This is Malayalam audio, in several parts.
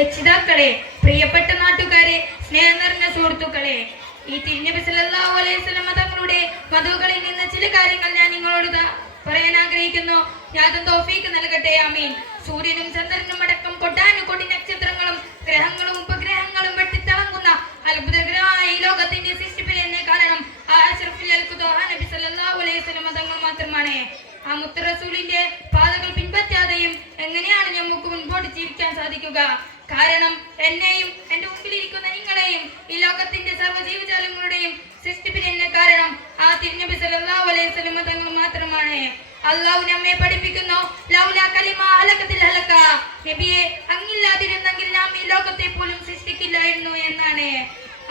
രക്ഷിതാക്കളെ, പ്രിയപ്പെട്ട നാട്ടുകാരെ, സ്നേഹം നിറഞ്ഞ സുഹൃത്തുക്കളെ, ഈ തിരുനബി സല്ലല്ലാഹു അലൈഹി വസല്ലം തങ്ങളുടെ മധുകളിൽ നിന്ന് ചില കാര്യങ്ങൾ ഞാൻ നിങ്ങളോട് പറയാൻ ആഗ്രഹിക്കുന്നു. യാതൊരു തൗഫീഖ് നൽകട്ടെ, ആമീൻ. സൂര്യനും ചന്ദ്രനും അടക്കം കൊടാനുകോടി നക്ഷത്രങ്ങളും ഗ്രഹങ്ങളും ഉപഗ്രഹങ്ങളും വെട്ടിത്തിളങ്ങുന്ന അത്ഭുതകരമായ ഈ ലോകത്തിന്റെ സൃഷ്ടിപ്പിനെ കാരണം ആ അഷ്റഫുൽ നബി സല്ലല്ലാഹു അലൈഹി വസല്ലം തങ്ങൾ മാത്രമാണ്. ആ മുത്ത് റസൂലിന്റെ പാതകൾ പിൻപറ്റാതെയും എങ്ങനെയാണ് നമുക്ക് മുൻപോട്ട് ജീവിക്കാൻ സാധിക്കുക? കാരണം എന്നെയും എന്റെ മുമ്പിലിരിക്കുന്ന നിങ്ങളെയും ഈ ലോകത്തിന്റെ സർവ്വ ജീവജാലങ്ങളുടെയും സൃഷ്ടിപ്പിന് കാരണം ആ തിരുനബി സല്ലല്ലാഹു അലൈഹി വസല്ലം തങ്ങൾ മാത്രമാണ്. അല്ലാഹു നമ്മെ പഠിപ്പിക്കുന്നു, ലൗലാ കലിമ ഹലകത്തിൽ ഹലക, നബിയെ അങ്ങില്ലാതിരുന്നെങ്കിൽ നാം ഈ ലോകത്തെ പോലും സൃഷ്ടിക്കില്ലായിരുന്നു എന്നാണ്.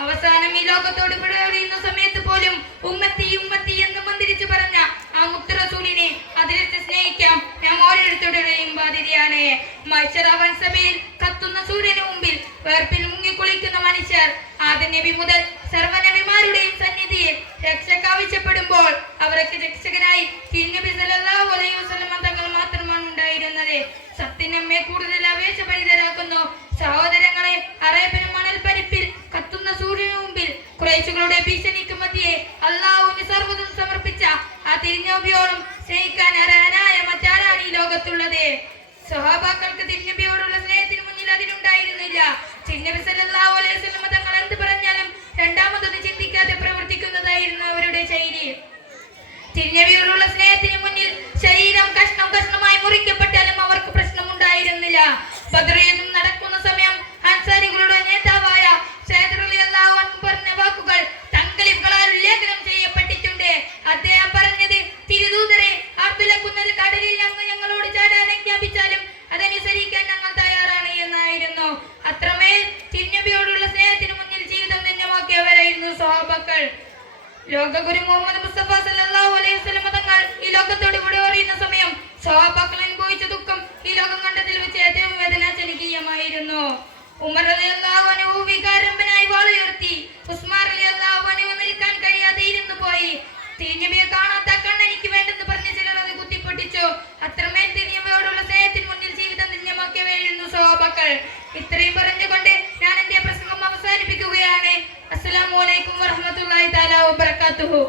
അവസാനം ഈ ലോകത്തോട് പറയുന്ന സമയത്ത് പോലും ഉമ്മത്തി ഉമ്മത്തി എന്ന് മന്ത്രിച്ചു പറഞ്ഞ ആ മുത്ത് റസൂലിനെ അതിരച്ച് സ്നേഹിക്കാം നാം ഓരോരുത്തരുടെയും ബാധ്യതയാണ്. മഹ്ശറവൻ സഭയിൽ കത്തുന്ന സൂര്യന് മുമ്പിൽ വേർപ്പിൽ മുങ്ങിക്കുളിക്കുന്ന മനുഷ്യർ ആദം നബി മുതൽ സർവ്വനബിമാരുടെയും സന്നിധിയിൽ രക്ഷ ആവശ്യപ്പെടുമ്പോൾ അവർക്ക് രക്ഷകനായി തിരുനബി സല്ലല്ലാഹു അലൈഹി വസല്ലം തങ്ങൾ മാത്രമാണ് ഉണ്ടായിരുന്നത്. സത്യം നമ്മെ കൂടുതൽ ആവേശഭരിതരാക്കുന്നു. സഹോദരങ്ങളെ, അറേബ്യൻ മണൽപ്പരപ്പിൽ കത്തുന്ന സൂര്യന് മുമ്പിൽ ഖുറൈശികളുടെ ഭീഷണിക്ക് മധ്യേ അല്ലാഹുവിന് സർവ്വതും സമർപ്പിച്ച ആ തിരുനബിയോടും സ്നേഹിക്കാൻ അർഹനായ മറ്റാരാണ് ഈ ലോകത്തുള്ളത്? സ്വഹാബാക്കൾക്ക് തിരുനബിയോടുള്ള സ്നേഹത്തിന് മുന്നിൽ അതിനുണ്ടായിരുന്നില്ല. തിരുനബി സല്ലല്ലാഹു അലൈഹി വസല്ലം തങ്ങൾ എന്ത് പറഞ്ഞാലും രണ്ടാമതൊന്നും ചിന്തിക്കാതെ പ്രവർത്തിക്കുന്നതായിരുന്നു അവരുടെ ശൈലി. തിരുനബിയോടുള്ള സ്നേഹത്തിന് മുന്നിൽ ശരീരം കഷ്ണം കഷ്ണമായി മുറിക്കപ്പെട്ടാലും അവർക്ക് പ്രശ്നമുണ്ടായിരുന്നില്ല. ബദർ യുദ്ധം നടക്കുന്ന സമയം അൻസാരികളുടെ നേതാവായ സഅദ് റളിയല്ലാഹു അൻഹു പറഞ്ഞ വാക്കുകൾ തങ്കളികളാൽ ഉല്ലേഖനം ചെയ്യപ്പെട്ടിട്ടുണ്ട്. അദ്ദേഹം പറഞ്ഞത്, തിരുദൂതരെ, ആർത്തുലക്കുന്ന കടലിൽ ഞങ്ങളോട് ചാടാൻ ആജ്ഞാപിച്ചാലും അതനുസരിക്കാൻ ഞങ്ങൾ തയ്യാറാണ് എന്നായിരുന്നു. അത്രമേൽ തിരുനബിയോടുള്ള സ്നേഹത്തിന് മുന്നിൽ ജീവിതം ധന്യമാക്കിയവരായിരുന്നു സ്വഹാബാക്കൾ. ലോകഗുരു മുഹമ്മദ് മുസ്തഫ സല്ലല്ലാഹു അലൈഹി വസല്ലം തങ്ങൾ ഈ ലോകത്തോട് വിട പറയുന്ന സമയം സ്വഹാബാക്കൾ അനുഭവിച്ച ദുഃഖം ഈ ലോകം കണ്ടതിൽ വെച്ച് ഏറ്റവും വേദനാജനകീയമായിരുന്നു. ഉമർ റളിയല്ലാഹു അൻഹു വികാരമ്പനായി വാളുയർത്തി. ഉസ്മാൻ റളിയല്ലാഹു അൻഹു നിൽക്കാൻ കഴിയാതെ ഇരുന്നു പോയി. തിരുനബിയെ കാണാത്ത കണ്ണെനിക്ക് വേണ്ടെന്ന് പറഞ്ഞ് ചിലർ അത് കുത്തിപ്പൊട്ടിച്ചു. അത്രമേൽ തിരുനബിയോടുള്ള സ്നേഹത്തിന് മുന്നിൽ ജീവിതം ധന്യമാക്കിയവരായിരുന്നു സ്വഹാബാക്കൾ. ഇത്രയും പറഞ്ഞുകൊണ്ട് ഞാൻ എന്റെ പ്രസംഗം അവസാനിപ്പിക്കുകയാണ്. അസ്സലാമു അലൈക്കും വറഹ്മത്തുള്ളാഹി തആല വബറകാതുഹു.